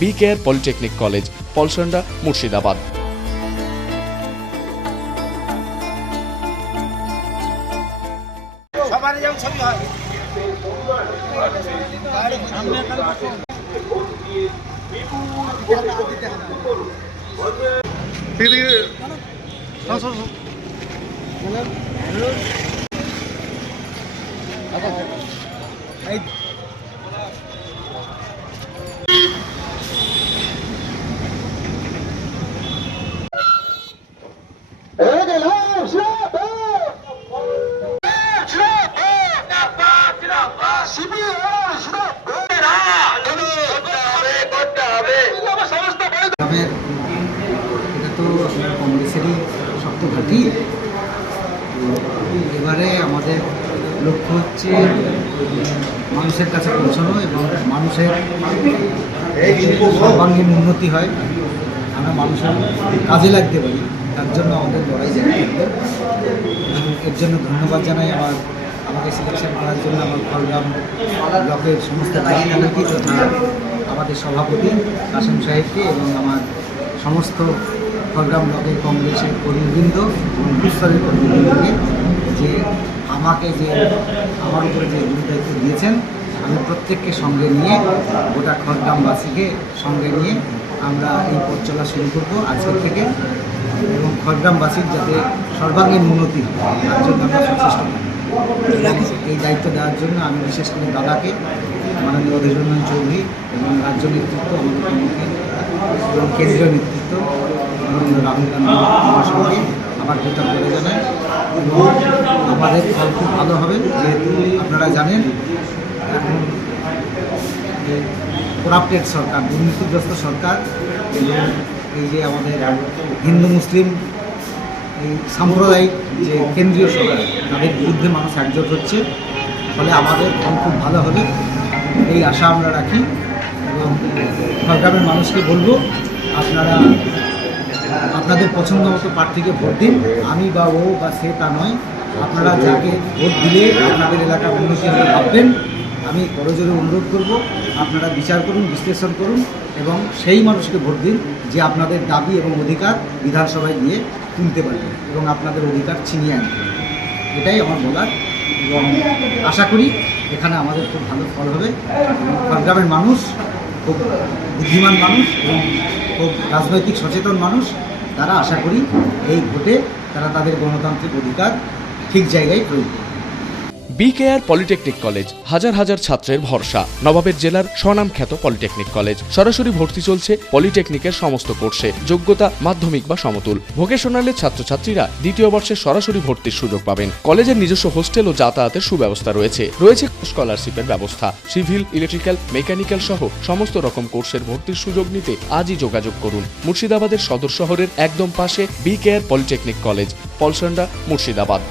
B Care Polytechnic College, Palsanda, Murshidabad. এটা তো আপনার কংগ্রেসেরই শক্ত ঘাঁটি। এবারে আমাদের লক্ষ্য হচ্ছে মানুষের কাছে পৌঁছানো এবং মানুষের সর্বাঙ্গীন উন্নতি হয়, আমরা মানুষের কাজে লাগতে পারি, তার জন্য আমাদের লড়াই জানাতে হবে। এর জন্য ধন্যবাদ জানাই আমাকে সিলেকশন করার জন্য আমার খড়গ্রাম ব্লকের সমস্ত দায়িত্বী তথা আমাদের সভাপতি কাসেম সাহেবকে এবং আমার সমস্ত খড়গ্রাম ব্লকের কংগ্রেসের কর্মীবৃন্দ এবং বিস্তরের কর্মীবৃন্দকে যে আমাকে যে আমার উপরে যে দায়িত্ব দিয়েছেন, আমি প্রত্যেককে সঙ্গে নিয়ে গোটা খড়গ্রামবাসীকে সঙ্গে নিয়ে আমরা এই পথ চলা শুরু করবো আজকের থেকে, এবং খড়গ্রামবাসীর যাতে সর্বাঙ্গীন উন্নতি হয় তার জন্য আমরা সচেষ্ট থাকি। এই দায়িত্ব দেওয়ার জন্য আমি বিশেষ করে দাদাকে, মাননীয় অধীর রঞ্জন চৌধুরী এবং রাজ্য নেতৃত্ব আমাদের প্রমুখে এবং কেন্দ্রীয় নেতৃত্ব মাননীয় রাহুল গান্ধী মহাসভাকে আমার কৃতজ্ঞতা জানাই। এবং আমাদের ফল খুব ভালো হবে, যেহেতু আপনারা জানেন এখন করাপ্টেড সরকার, দুর্নীতিগ্রস্ত সরকার, এবং এই যে আমাদের হিন্দু মুসলিম এই সাম্প্রদায়িক যে কেন্দ্রীয় সরকার, তাদের বিরুদ্ধে মানুষ একজোট হচ্ছে, ফলে আমাদের ফল খুব ভালো হবে এই আশা আমরা রাখি। এবং খড়গ্রামের মানুষকে বলবো, আপনারা আপনাদের পছন্দ মতো প্রার্থীকে ভোট দিন। আমি বা ও বা সে তা নয়, আপনারা যাকে ভোট দিলে আপনাদের এলাকার উন্নতি হবে ভাববেন, আমি করজোরে অনুরোধ করব, আপনারা বিচার করুন, বিশ্লেষণ করুন এবং সেই মানুষকে ভোট দিন যে আপনাদের দাবি এবং অধিকার বিধানসভায় গিয়ে তুলতে পারবে এবং আপনাদের অধিকার ছিনিয়ে আনবে। এটাই আমার বলার, এবং আশা করি এখানে আমাদের খুব ভালো ফল হবে। খড়গ্রামের মানুষ খুব বুদ্ধিমান মানুষ এবং খুব রাজনৈতিক সচেতন মানুষ, তারা আশা করি এই ভোটে তারা তাদের গণতান্ত্রিক অধিকার ঠিক জায়গায় প্রয়োগ করবে। বি কেয়ার পলিটেকনিক কলেজ, হাজার হাজার ছাত্রের ভরসা। নবাবের জেলার স্বনামখ্যাত পলিটেকনিক কলেজ। সরাসরি ভর্তি চলছে পলিটেকনিকের সমস্ত কোর্সে। যোগ্যতা মাধ্যমিক বা সমতুল। ভোকেশনালের ছাত্রছাত্রীরা দ্বিতীয় বর্ষে সরাসরি ভর্তির সুযোগ পাবেন। কলেজের নিজস্ব হোস্টেল ও যাতায়াতের সুব্যবস্থা রয়েছে। স্কলারশিপের ব্যবস্থা। সিভিল, ইলেকট্রিক্যাল, মেকানিক্যাল সহ সমস্ত রকম কোর্সের ভর্তির সুযোগ নিতে আজই যোগাযোগ করুন। মুর্শিদাবাদের সদর শহরের একদম পাশে B Care Polytechnic College, Palsanda, Murshidabad.